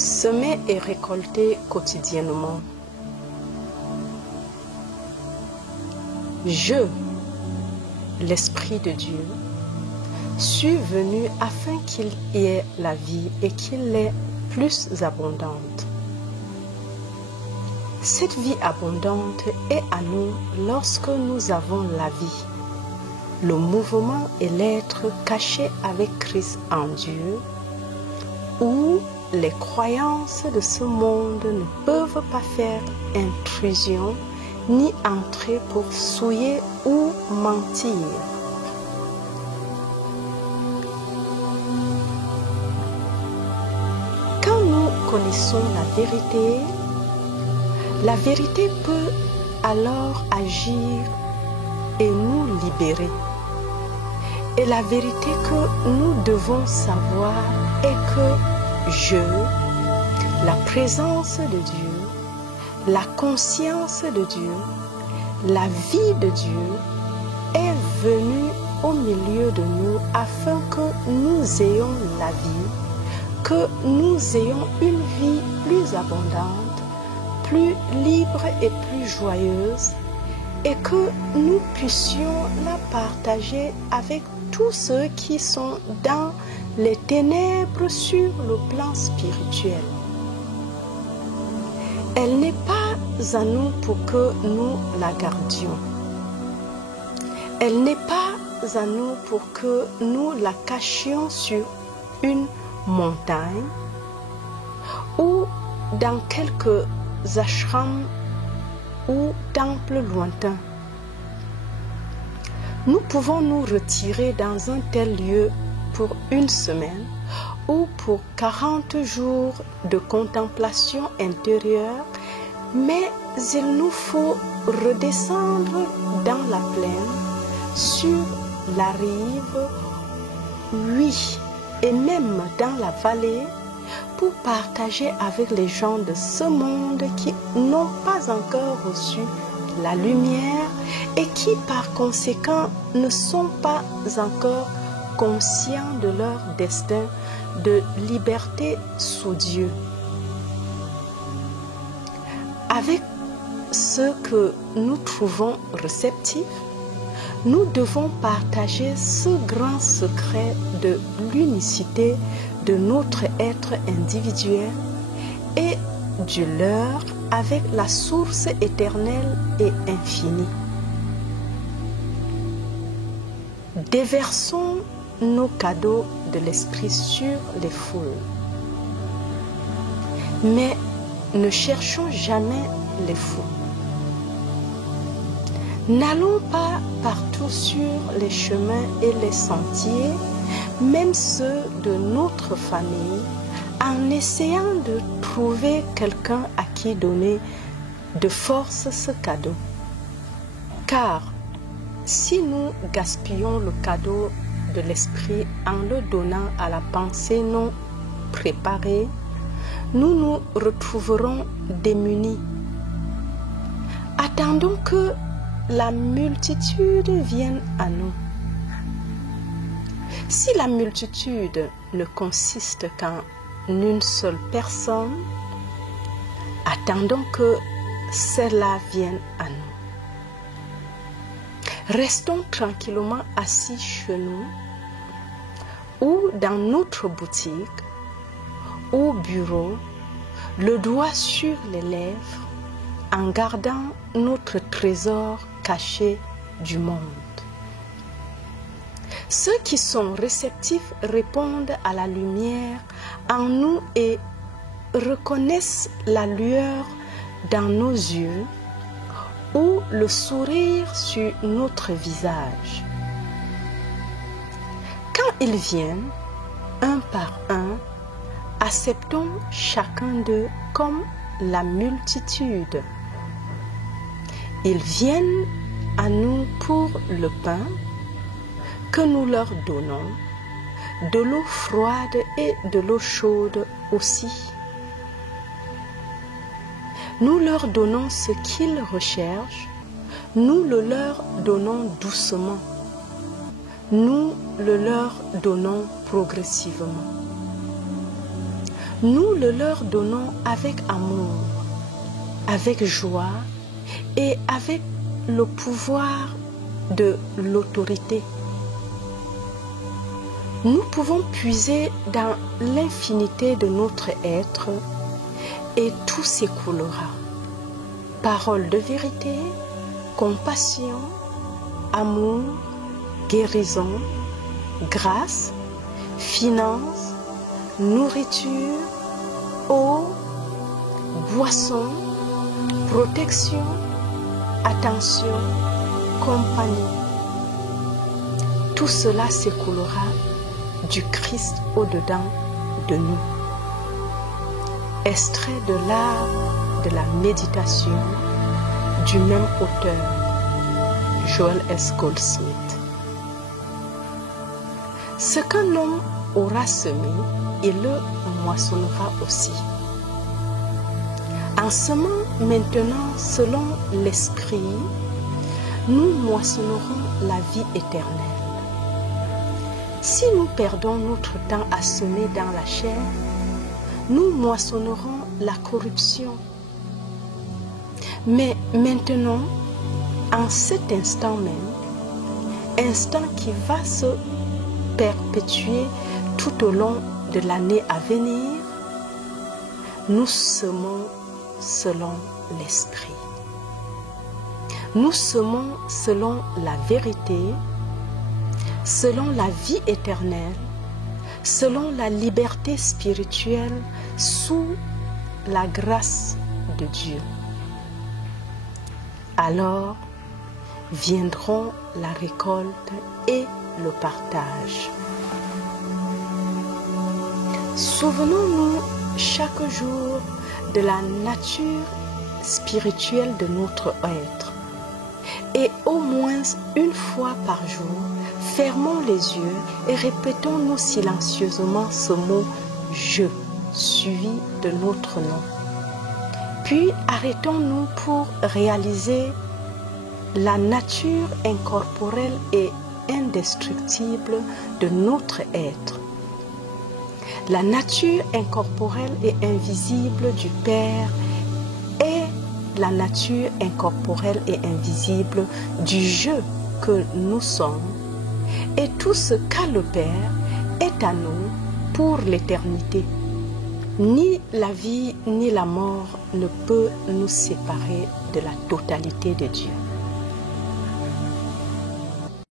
semer et récolter quotidiennement. Je, l'Esprit de Dieu, suis venu afin qu'il y ait la vie et qu'il l'ait plus abondante. Cette vie abondante est à nous lorsque nous avons la vie, le mouvement et l'être caché avec Christ en Dieu, où les croyances de ce monde ne peuvent pas faire intrusion ni entrer pour souiller ou mentir. Quand nous connaissons la vérité peut alors agir et nous libérer. Et la vérité que nous devons savoir est que je, la présence de Dieu, la conscience de Dieu, la vie de Dieu est venue au milieu de nous afin que nous ayons la vie, que nous ayons une vie plus abondante, plus libre et plus joyeuse, et que nous puissions la partager avec tous ceux qui sont dans les ténèbres sur le plan spirituel. Elle n'est pas à nous pour que nous la gardions. Elle n'est pas à nous pour que nous la cachions sur une montagne ou dans quelques ashrams ou temples lointains. Nous pouvons nous retirer dans un tel lieu pour une semaine ou pour 40 jours de contemplation intérieure, mais il nous faut redescendre dans la plaine, sur la rive, oui, et même dans la vallée, pour partager avec les gens de ce monde qui n'ont pas encore reçu la lumière et qui par conséquent ne sont pas encore conscients de leur destin de liberté sous Dieu. Avec ceux que nous trouvons réceptifs, nous devons partager ce grand secret de l'unicité de notre être individuel et du leur avec la source éternelle et infinie. Déversons nos cadeaux de l'esprit sur les foules. Mais ne cherchons jamais les fous. N'allons pas partout sur les chemins et les sentiers, même ceux de notre famille, en essayant de trouver quelqu'un à qui donner de force ce cadeau. Car si nous gaspillons le cadeau de l'esprit en le donnant à la pensée non préparée, nous nous retrouverons démunis. Attendons que la multitude vienne à nous. Si la multitude ne consiste qu'en une seule personne, attendons que celle-là vienne à nous. Restons tranquillement assis chez nous ou dans notre boutique ou bureau, le doigt sur les lèvres, en gardant notre trésor caché du monde. Ceux qui sont réceptifs répondent à la lumière en nous et reconnaissent la lueur dans nos yeux ou le sourire sur notre visage. Quand ils viennent, un par un, acceptons chacun d'eux comme la multitude. Ils viennent à nous pour le pain que nous leur donnons, de l'eau froide et de l'eau chaude aussi. Nous leur donnons ce qu'ils recherchent, nous le leur donnons doucement, nous le leur donnons progressivement. nous le leur donnons avec amour, avec joie et avec le pouvoir de l'autorité. Nous pouvons puiser dans l'infinité de notre être et tout s'écoulera. Paroles de vérité, compassion, amour, guérison, grâce, finances, nourriture, eau, boisson, protection, attention, compagnie. Tout cela s'écoulera du Christ au-dedans de nous. Extrait de l'art de la méditation du même auteur, Joel S. Goldsmith. Ce qu'un homme aura semé, il le moissonnera aussi. En semant maintenant selon l'esprit, nous moissonnerons la vie éternelle. Si nous perdons notre temps à semer dans la chair, nous moissonnerons la corruption. Mais maintenant, en cet instant même, instant qui va se perpétuer tout au long de l'année à venir, nous semons selon l'esprit. Nous semons selon la vérité, selon la vie éternelle, selon la liberté spirituelle sous la grâce de Dieu. Alors viendront la récolte et le partage. Souvenons-nous chaque jour de la nature spirituelle de notre être et au moins une fois par jour, fermons les yeux et répétons-nous silencieusement ce mot « je » suivi de notre nom. Puis arrêtons-nous pour réaliser la nature incorporelle et indestructible de notre être. La nature incorporelle et invisible du Père est la nature incorporelle et invisible du je que nous sommes. Et tout ce qu'a le Père est à nous pour l'éternité. Ni la vie ni la mort ne peut nous séparer de la totalité de Dieu.